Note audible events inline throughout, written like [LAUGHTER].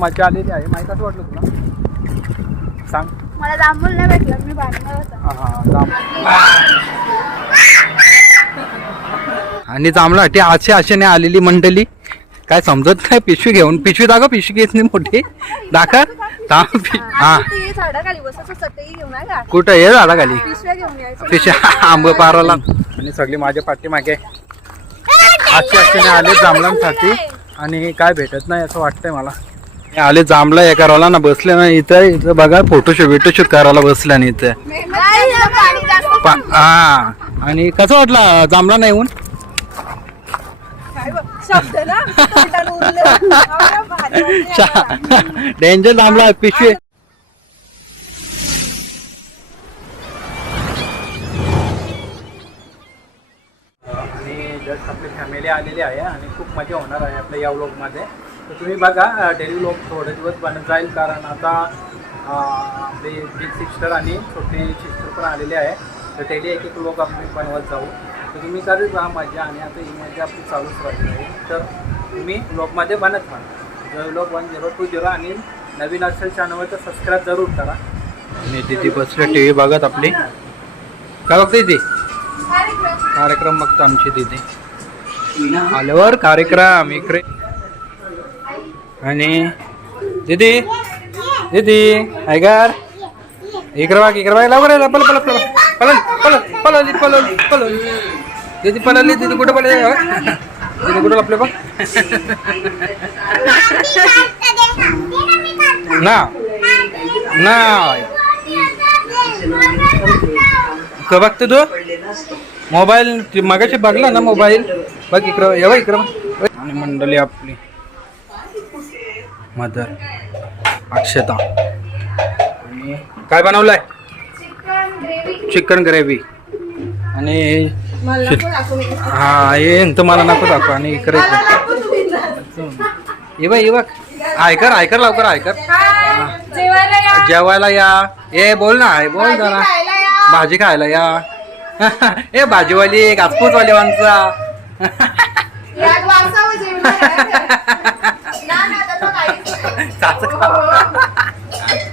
मजा आलेली आहे. माहिती कसं वाटलं तुला? सांग. मला जांभूळ नाही भेटलं मी होतं. हा, जांभ- आणि असे अशाने आलेली मंडळी. काय समजत नाही पिशवी घेऊन. पिशवी दाखव पिशवी घेत नाही मोठी हा का कुठं हे झाला खाली पिशवी आंब पाराला. आणि सगळी माझ्या पाठीमागे. असे अशाने आले जांभळांसाठी. आणि काय भेटत नाही असं वाटतंय मला. हे आले जांभळा हे करायला ना बसले ना इथं इथं बघा फोटोशूट बिटोशूट करायला बसले ना इथं. हा. आणि कसं वाटलं जांभळा नाही येऊन? डेंजर जांभळा पिशवी. आणि जस्ट आपली फॅमिली आलेली आहे आणि खूप मजा होणार आहे आपल्या या व्लॉगमध्ये तर तुम्ही बघा डेली व्लॉग थोडे दिवस बनत जाईल कारण आता अं, आपली बिग सिस्टर आणि छोटी सिस्टर पण आलेली आहे. तर डेली एक एक लोक आम्ही बनवत जाऊ. तर तुम्ही करत राहा मजा आणि आता ही मजा आपली चालूच राहिली आहे. तर तुम्ही ब्लॉगमध्ये बनत राहा. जर vlog one zero two zero आणि नवीन असेल चॅनलवर तर सबस्क्राईब जरूर करा. आणि तिथे बसले टी व्ही बघत आपली. काय बघते ती? कार्यक्रम बघतो आमची तिथे. आल्यावर कार्यक्रम इकडे. आणि दीदी दीदी ऐकार. गार बघ इकडे बघ लवकर पल पल पल पल पल पल पळली पलवली पळली दीदी पळली दीदी कुठं पळली दीदी कुठं लपले बघ. ना ना. का बघतो तू मोबाईल मागाशी बघला ना मोबाईल? बघ इकडं ये इकडं. आणि मंडळी आपली. मदर. अक्षता. आणि काय बनवलंय? Chicken gravy. आणि. हा ये तर मला नको दाखव आणि इकडे. ये बघ ये बघ. ऐकर ऐकर लवकर ऐकर हा, जेवायला या. ए बोल ना ए बोल जरा. भाजी खायला या. [LAUGHS] ए भाजीवाली घासपूसवाली माणसा. [LAUGHS]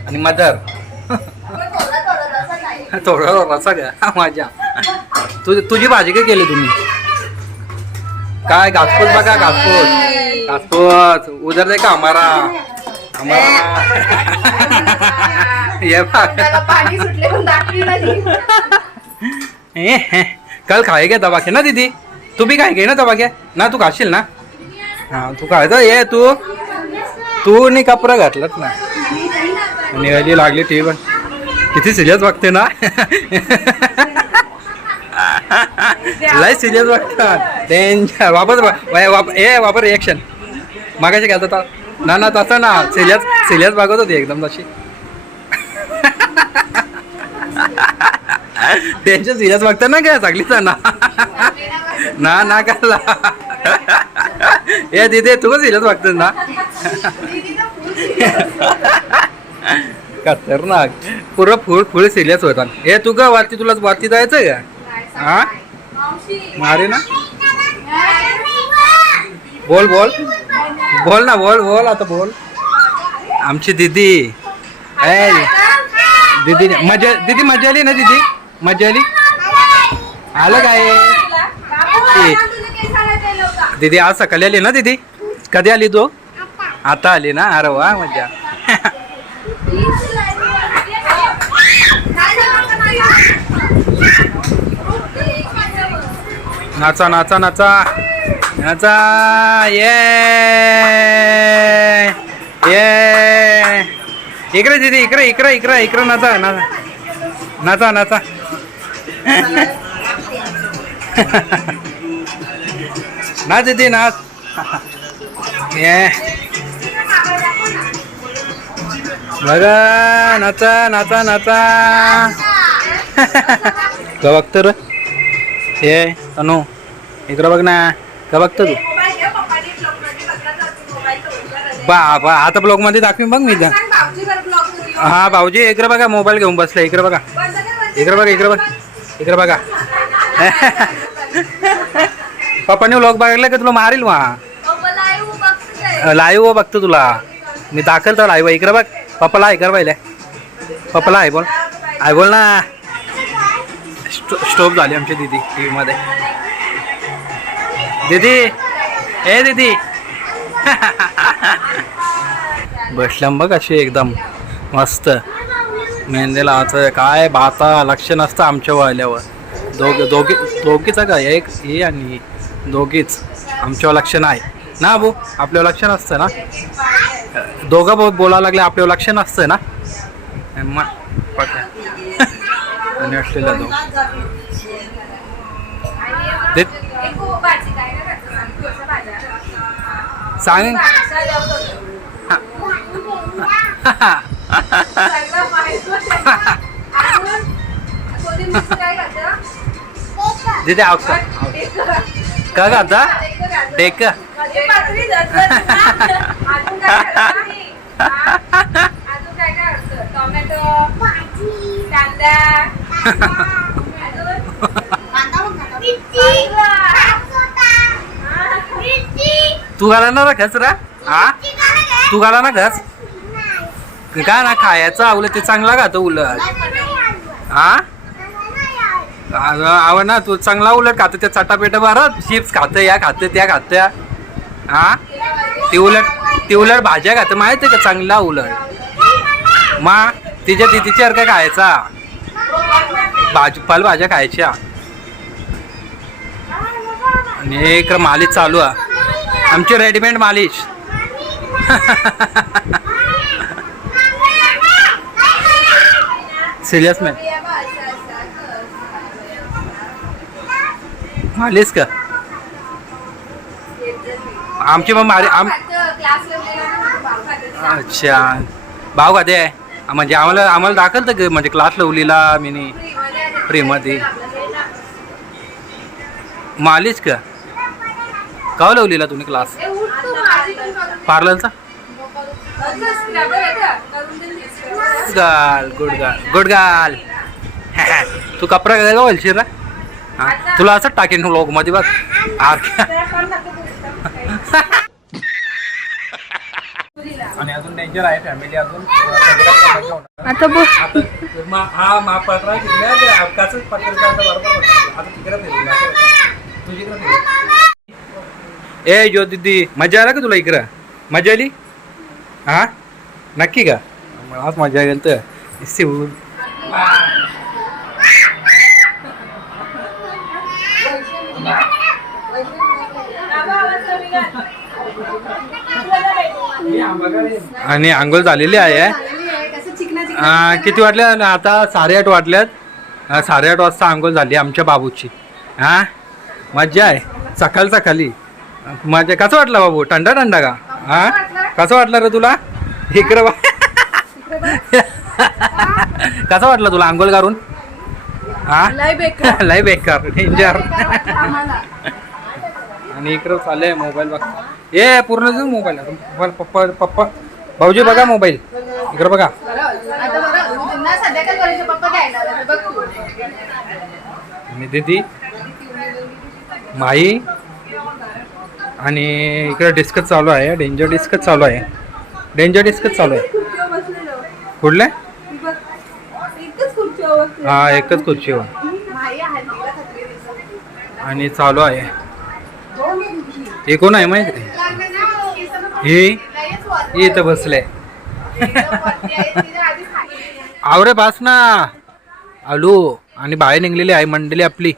आणि मदर. थोडं थोडं घ्या माझ्या. तुझी तुझी भाजी काय केली तुम्ही? काय घासपूस बघा घासपूस घासपूस उधर दे का हे. कल खाएगा दबा के ना दीदी? तू भी खाएगी ना दबा ना तू खाशील ना? हा तू खायचं ये तू. तू नाही कपडा घातलात ना. निघाली लागली टी पण किती सिरियस बघते ना. लय सिरियस बघतात डेंजर वापर वा- ए वापर रिएक्शन मागाशी घालत होता ना ना तसं ना. सिरियस सिरियस बघत होती एकदम तशी. त्यांच्या सिरियस बघता ना काय चांगलीच ना ना ना कळला ए दिदे तू सिरियस बघतोस ना? खतरनाक. पुरं फुल फुल सिरियस होतात. ए तू का वरती तुला वरती जायचं का? हा? मारे ना? बोल बोल. बोल ना बोल बोल आता बोल. आमची दीदी. दीदी मजा दीदी मजा आली ना दीदी? मजा आली आलं काय दीदी आज सकाळी आली ना दीदी? कधी आली तू? आता आली ना? अरे वा मजा नाचा नाचा नाचा. नाचा. ये. ये. इकडे दिदी इकडे इकडे इकडे इकडे नाचा नाचा. नाचा नाचा. [LAUGHS] ना दीदी नाच [LAUGHS] ये. बघा नाचा नाचा नाचा. [LAUGHS] का बघतो रे. ये तनु इकडं बघ ना. का बघतो तू. बा बा आता ब्लॉगमध्ये दाखवीन बघ मी हा भाऊजी इकडे बघा मोबाईल घेऊन बसला इकडे बघा. इकडे बघा इकडे बघा. इकडे बघा. [LAUGHS] पप्पाने व्लॉग बघायला का तुला? मारील वा. लाईव्ह बघतो तुला. मी दाखल तर बा इकडे बघ. पप्पाला आहे कर पहिले. पप्पाला आहे बोल. आहे बोल ना. स्टो स्टोप झाली आमची दीदी टी व्हीमध्ये दीदी. ए दीदी. [LAUGHS] बसल्या बघ अशी एकदम मस्त. मेहंदीला आता काय भाता लक्ष नसतं आमच्या वाल्यावर दोघ दोघी दोघीचं काय? एक हे आणि दोघीच. आमच्यावर लक्ष नाही. ना भाऊ आपल्यावर लक्ष नसतं ना? दोघं बो बोलायला लागले आपल्यावर लक्ष नसतं ना आणि असलेला दोघ. सांग? [LAUGHS] दीदी आवसा का घातलं. डेक हा? तू घाला ना घस रा. हा? तू घाला ना घस. का ना खायचं आवलं ते चांगला खातं उलट? हा? आव ना तू चांगला उलट खातं त्या चटापेट भारत चिप्स खातं या खातं त्या खात्या. हा? ती उलट ती उलट भाज्या खात माहिती आहे का? चांगला उलट. मा तिच्या तिच्या काय खायचा? भाज फलभाज्या खायच्या. आणि एक मालिश चालू आहे. आमची रेडीमेड मालिश. [LAUGHS] सिरियस मॅन मालिश का आमची मग मारी आम अच्छा. भाव का ते म्हणजे आम्हाला आम्हाला दाखल तर म्हणजे क्लास लावलीला मी फ्रीमध्ये मालिश का का लवलीला तुम्ही क्लास पार्लरचा? गाल गुड गाल गुड गाल तू कपडा काय का बोलशील तुला असंच टाकेन लोकमध्ये बघ. आर आणि अजून डेंजर आहे फॅमिली अजून. आता बघ. हा मा पटरा ते अपघातच आता बरोबर. आता तिकडे. ए जो दीदी मजा आला का तुला इकडं? मजा आली? हा? नक्की का? मलाच मजा येईल तर. इसे आणि आंघोळ झालेली आहे. किती वाटल्या? आता साडेआठ वाटल्यात. साडेआठ वाजता आंघोळ झाली आमच्या बाबूची. हा मज्जा आहे. सकाळ सकाळी. मजा कसं वाटलं बाबू? थंडा थंडा का? हा कसं वाटलं? रे तुला? इकडं बघ. कसं वाटलं तुला आंघोळ करून हा लय बेकार. [LAUGHS] डेंजर आणि इकडं चाललंय मोबाईल बघ. ए पूर्ण देऊ मोबाईल पप्पा पप्पा भाऊजी बघा मोबाईल इकडं बघा. दीदी माई आणि इकडे डिस्कस चालू आहे. डेंजर डिस्कस चालू आहे. डेंजर डिस्कस चालू आहे. कुठले. हा एकच खुर्चीवर. आणि चालू आहे. हे कोण आहे माहिती आहे? लागलं ना, केसाला हे? इथं बसले आवरे बास ना. आलू आणि बाहेर निघलेली आहे मंडळी आपली.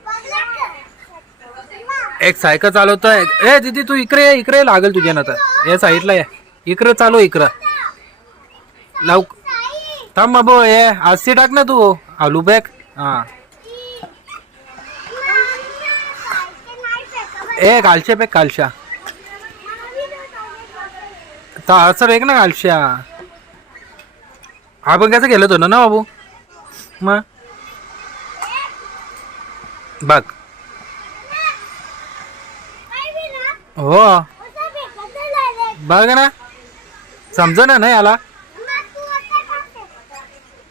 एक सायकल चालवतोय. ए दीदी तू इकडे ये, इकडे लागेल तुझ्या ना तर. या साईडला ये. इकडे चालू इकडं. लाव थांब बाबो ये. आजची टाक ना तू. आलू बॅग. हा. ए कालच्या बॅग कालच्या. तर असं ना कालच्या. आपण कसं गेलो होतो ना बाबू? मग बघ. हो. बघ ना. समज ना नाही आला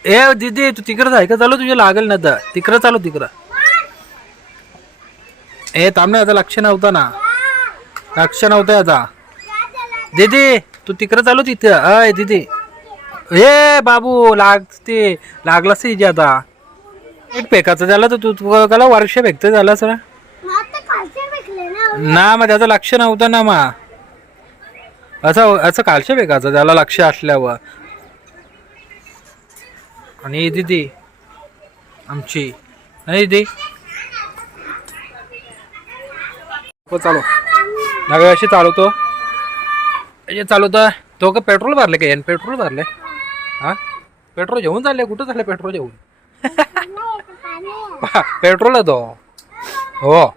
ए दीदी तू तिकडं जाय का? चालू तुझ्या लागेल ना तर तिकडं चालू तिकडं. ए थांब ना आता लक्ष नव्हतं ना. लक्ष नव्हतं आता दीदी! तू तिकडे चालू तिथं अय तिथे हे बाबू लागते लागलास इजे आता. एक पेकाचं झालं तर तू तू त्याला वर्ष भेटतं झालं सर ना? मग त्याचं लक्ष नव्हतं ना मा असं असं कालच्या बेकाचं त्याला लक्ष असल्यावर. आणि दिदी आमची. नाही दिदी. चालू. नव्या अशी चालवतो. हे चालवतं तो का पेट्रोल भरले का यान? पेट्रोल भरले. हा? पेट्रोल घेऊन चालले? कुठं चालले पेट्रोल घेऊन? [LAUGHS] पेट्रोल आहे तो. हो.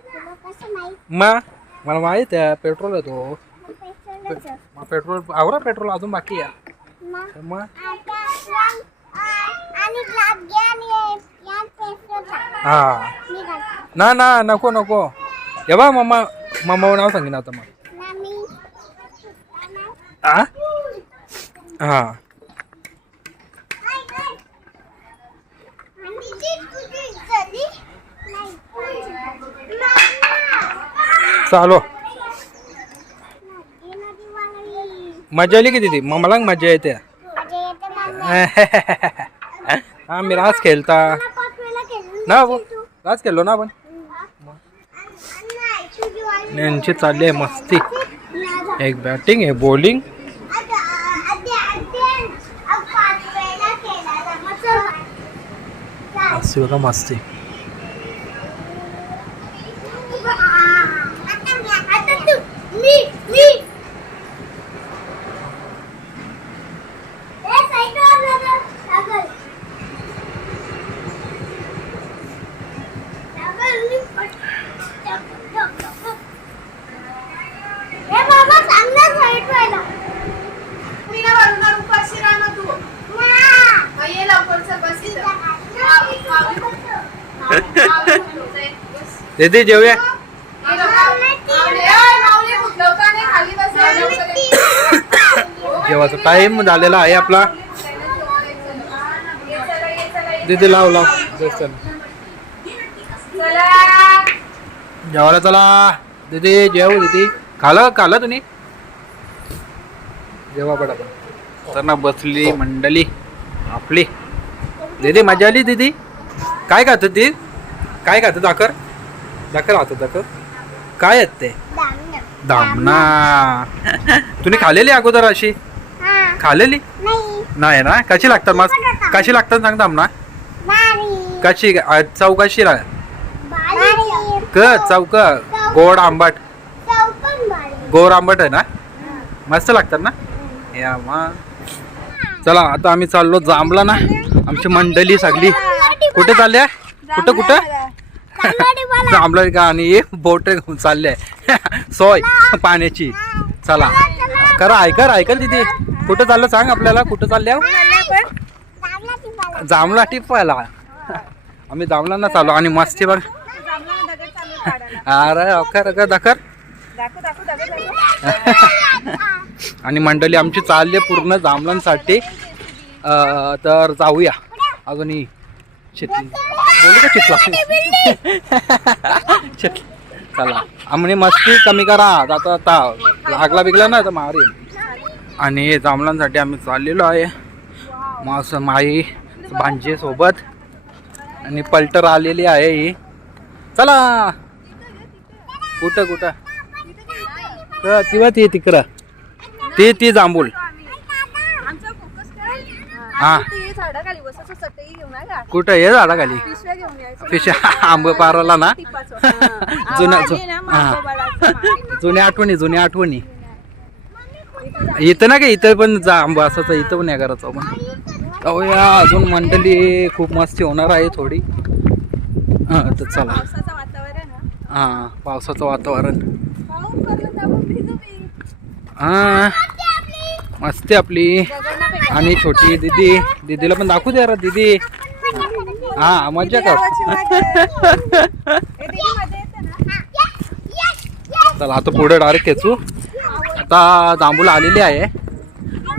मग मला माहीत आहे पेट्रोल आहे तो. मग पेट्रोल आवरा पेट्रोल अजून बाकी आहे. मग हा ना ना नको नको. हे बा मम्मा मम्मा नाव सांगेन आता मग. आ? हा. चालो. मजा आली की दीदी? मला मजा येते. हा मी रास खेळता. ना रास खेळलो ना आपण? यांची चालली आहे मस्ती. एक बॅटिंग आहे बॉलिंग मस्ती बघा मस्ती हे बाबा सांग ना साईड व्हायला मीना वरुणा उपाशी राहा ना तू मग ये लवकर चल बस इथं. माव- मावली बघतो. माव- मावली बघतो. ये, बस. दीदी जेवूया ये लवकर. मावली, अय, मावली उठ. लवकर नाही, खाली बस. ये, लवकर ये. जेवायचा. टाइम झालेला आहे आपला. दीदी लाव लाव. जेवायला चला. दीदी जेव दीदी. खालं खालं तुम्ही? जेवा पडा तर ना बसली मंडळी आपली. दीदी मजा आली दीदी? काय खात ती? काय खात दाखर? दाखर आता दाखर काय आहेत ते? दामना तुम्ही खालेली अगोदर अशी? खालेली नाही ना? कशी लागतात मस्त कशी लागतात सांग दामना कशी? अ, चव कशी क चौक. गोड आंबट. गोड आंबट आहे ना? मस्त लागतात ना? या चला आता आम्ही चाललो जांभला ना आमची मंडळी सगळी. कुठे चालल्या? कुठं कुठं? जांभला का आणि बोट घेऊन चालले. [LAUGHS] सोय पाण्याची. चला. करा ऐकर ऐकल तिथे. कुठं चाललं सांग आपल्याला? कुठं चालल्या? जांभला टिपायला. आम्ही जांभला चाललो. आणि मस्ती बघ. अरे अखर अखर दखर. आणि मंडळी आमची चालली आहे पूर्ण जांभळांसाठी. अं, तर जाऊया. अजून ही चितली बोलू का चितला? [LAUGHS] [LAUGHS] चित चला. आम्ही मस्ती कमी करा. आता आता लागला बिगला ना तर मारी. आणि जांभळांसाठी आम्ही चाललेलो आहे. मग असं माई भांजे सोबत. आणि पलटर आलेली आहे ही. चला. कुठं कुठं? क- ती बघ ती तिकडं. ती ती जांभूळ. हा. कुठं हे झाडा खाली. फिश आंब पाराला ना? [LAUGHS] जुन्या जुन्या आठवणी जुन्या आठवणी. इथं ना का? इथं पण जा आंब असायचं इथं पण या करायचं आपण जाऊया अजून मंडळी खूप मस्ती होणार आहे थोडी. हा तर चला. हा. पावसाचं वातावरण. हा मस्ती आपली. आणि छोटी दीदी दीदीला पण दाखवू द्या रा दीदी. हा मजा कर. हे. [LAUGHS] चला आता पुढे डायरेक्ट खेचू आता जांभूळ आलेली आहे.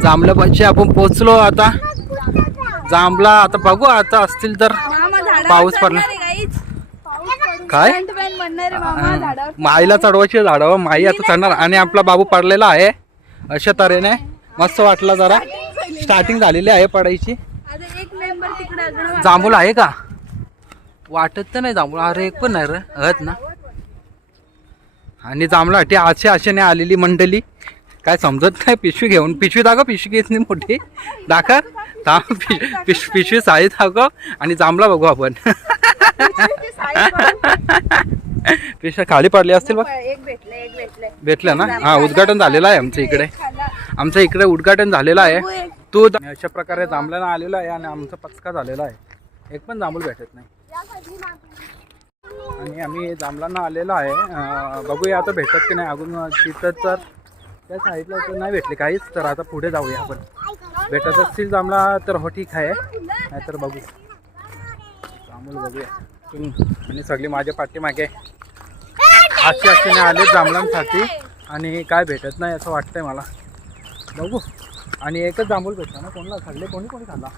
जांभल्यापाशी आपण पोचलो आता. जांभला आता बघू आता असतील तर. पाऊस पडला. काय? माईला चढवायची झाडावर. माई आता चढणार. आणि आपला बाबू पडलेला आहे. अशा तऱ्हेने. मस्त वाटला जरा. स्टार्टिंग झालेली आहे पडायची आता एक मेंबर तिकडे अजून जांभूळ आहे का? वाटत तर नाही जांभूळ. अरे एक पण नाही रे. आहेत ना. आणि जांभळासाठी असे अशाने आलेली मंडळी काय समजत नाही पिशवी घेऊन. पिशवी दाखव पिशवी घेतली मोठी. दाखव. थांब पिश पिश पिशवी साडी दाखव आणि जांभळा बघू आपण. पिशव्या खाली पडली असतील बघ. भेटलं ना? हा उद्घाटन झालेलं आहे आमच्या इकडे. आमच्या इकडे उद्घाटन झालेलं आहे. तू अशा प्रकारे जांभळ्यानं आलेला आहे आणि आमचा पचका झालेला आहे. एक पण जांभूळ भेटत नाही. आणि आम्ही जांभळांना आलेला आहे. बघूया आता भेटत की नाही. अजून तिथं तर त्या साईडला तर नाही भेटले काहीच. तर आता पुढे जाऊया आपण. भेटत असतील जांभळा तर हो ठीक आहे. नाहीतर बघू. जांभूळ बघूया. आणि सगळी माझ्या पाठीमागे. असे अशाने आले जांभळांसाठी. आणि काय भेटत नाही असं वाटतंय मला. बघू. आणि एकच जांभूळ भेटला ना कोणाला खाल्ले? कोणी कोणी खाल्ला?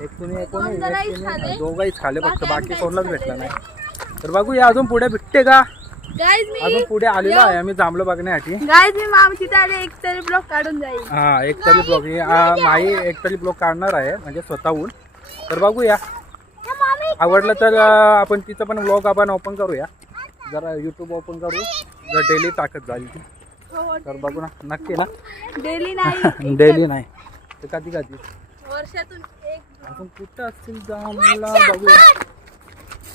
एक तुम्ही कोणी एक तुम्ही दोघाहीच खाल्ले फक्त बाकी कोणालाच भेटला नाही. तर बघूया अजून पुढे भेटते का? गाईज मी अजून पुढे आलेलो आहे आम्ही जांभळं बघण्यासाठी. गाईज मी आले एक तरी ब्लॉक काढून जाईल. हा एक तरी ब्लॉक माई एक तरी ब्लॉक काढणार आहे म्हणजे स्वतःहून. तर बघूया. आवडलं तर अं, आपण तिचं पण ब्लॉग आपण ओपन करूया. जरा यूट्यूब ओपन करू. जर डेली टाकत जाईल ती तर बघू ना नक्की ना. डेली नाही. डेली नाही. तर कधी कधी. वर्षातून अजून कुठं असतील जांभळा बघूया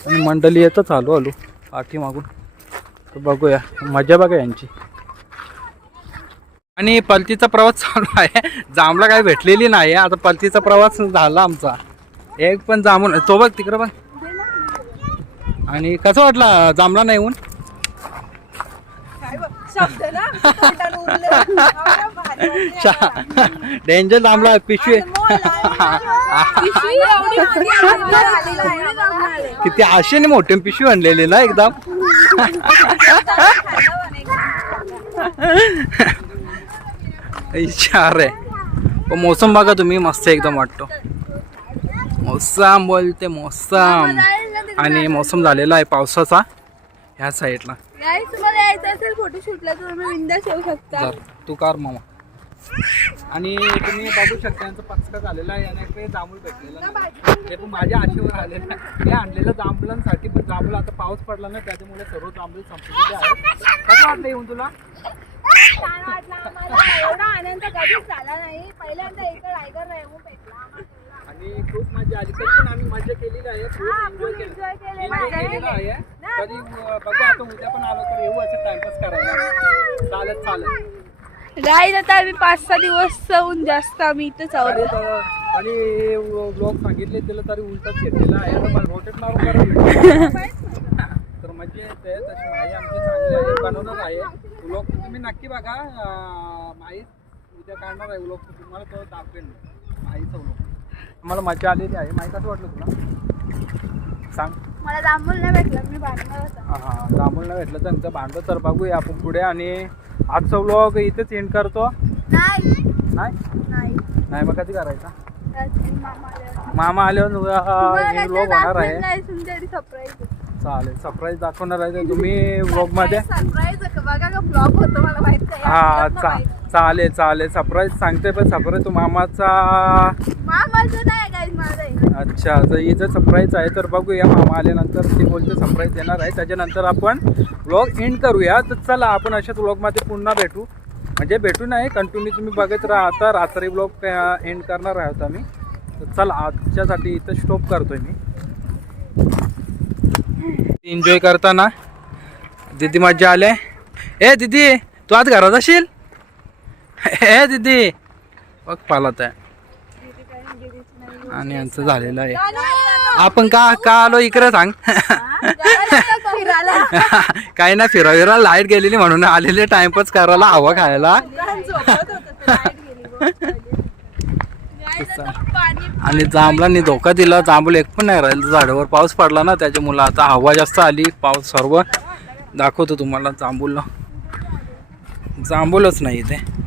आणि मंडळी येतं चालू आलो पाठी मागून. तर बघूया. मजा बघा यांची. आणि पलतीचा प्रवास चालू आहे. जांभळा काही भेटलेली नाही आता पलतीचा प्रवास झाला आमचा. एक पण जांभूळ तो बघ तिकडं बघ. आणि कसं वाटला जांभळा नाही येऊन? शब्द ना डेंजर जांभळा आहे, पिशवी किती आशेने मोठे पिशवी आणलेली ना एकदम. चार आहे. पण मोसम बघा तुम्ही मस्त एकदम वाटतो. मोसम बोलते मोसम. आणि मोसम झालेला आहे पावसाचा ह्या साईडला तुम्हाला यायचं असेल फोटोशूटला तर तुम्ही विंदास येऊ शकता. जर तू कार मामा. आणि तुम्ही बघू शकता यांचा पचका झालेला आहे आणि इकडे जांभूळ भेटलेला नाही. हे पण माझ्या आशेवर आलेलं आहे. हे आणलेलं जांभळांसाठी पण जांभूळ आता पाऊस पडला ना त्याच्यामुळे सर्व जांभूळ संपलेले आहेत. कसं वाटलं येऊन तुला? छान वाटलं आम्हाला. एवढा आनंद कधीच झाला नाही. पहिल्यांदा इकडे रायगर रेमू भेटला आम्हाला. आणि खूप मजा आली. तरी पण आम्ही मजा केलेली आहे. खूप हा, एन्जॉय full केलं. enjoy केलेलं एन्जॉय आहे. केलेलं आहे. कधी अं, बघू आता उद्या पण आलो तर येऊ असं टाइमपास करायला. चालत चालत. गाईज आता आम्ही पाच सहा दिवस जाऊन जास्त आम्ही इथेच तरी आहोत तर- आणि ब्लॉग सांगितले त्याला तरी उलटच घेतलेला आहे. आता मला रोटेट मारून [LAUGHS] तर मजा येते. तशी माई आमची चांगली आहे बनवणार आहे. ब्लॉग तुम्ही नक्की बघा. अं, माई उद्या काढणार आहे ब्लॉग तुम्हाला तो दाखवेन मी. माईचा ब्लॉग आम्हाला मजा आलेली आहे. माई कसं वाटलं तुला? सांग. मला नाही भेटलं मी भांडणार होता. हा जांभूळ नाही भेटलं. तर आमचं भांडं तर बघूया आपण पुढे. आणि आजचा ब्लॉग इथेच एंड करतो. नाही. नाही? मग कधी करायचा? मामा आल्यावर. काहीतरी होणार आहे. चालेल. सरप्राईज दाखवणार आहे तुम्ही ब्लॉगमध्ये मला माहीत हा माहीत. चालेल चालेल. सरप्राईज सांगते पण सरप्राईज तो मामाचा. अच्छा तर हिचं सरप्राईज आहे तर बघूया. मामा आल्यानंतर ती बोलते सरप्राईज येणार आहे. त्याच्यानंतर आपण ब्लॉग एंड करूया. तर चला आपण अशाच ब्लॉगमध्ये पुन्हा भेटू. म्हणजे भेटू नाही कंटिन्यू तुम्ही बघत राहा. आता रात्री ब्लॉग एंड करणार आहोत आम्ही. तर चला आजच्यासाठी इथं स्टॉप करतोय मी. एन्जॉय करताना. दीदी मज्जा आले ए दीदी तू आज घरात असेल [LAUGHS] ए दीदी. बघ पालत आहे. आणि यांचं झालेलं आहे. आपण का का आलो इकडे सांग. [LAUGHS] काही ना फिरा फिरा लाइट गेलेली म्हणून आलेले टाइमपास करायला हवा खायला. [LAUGHS] आणि जांभळांनी धोका दिला. जांभूळ एक पण नाही राहिलं. झाडावर पाऊस पडला ना त्याच्यामुळं आता हवा जास्त आली. पाऊस सर्व. दाखवतो तुम्हाला जांभूळला. जांभूळच नाही इथे.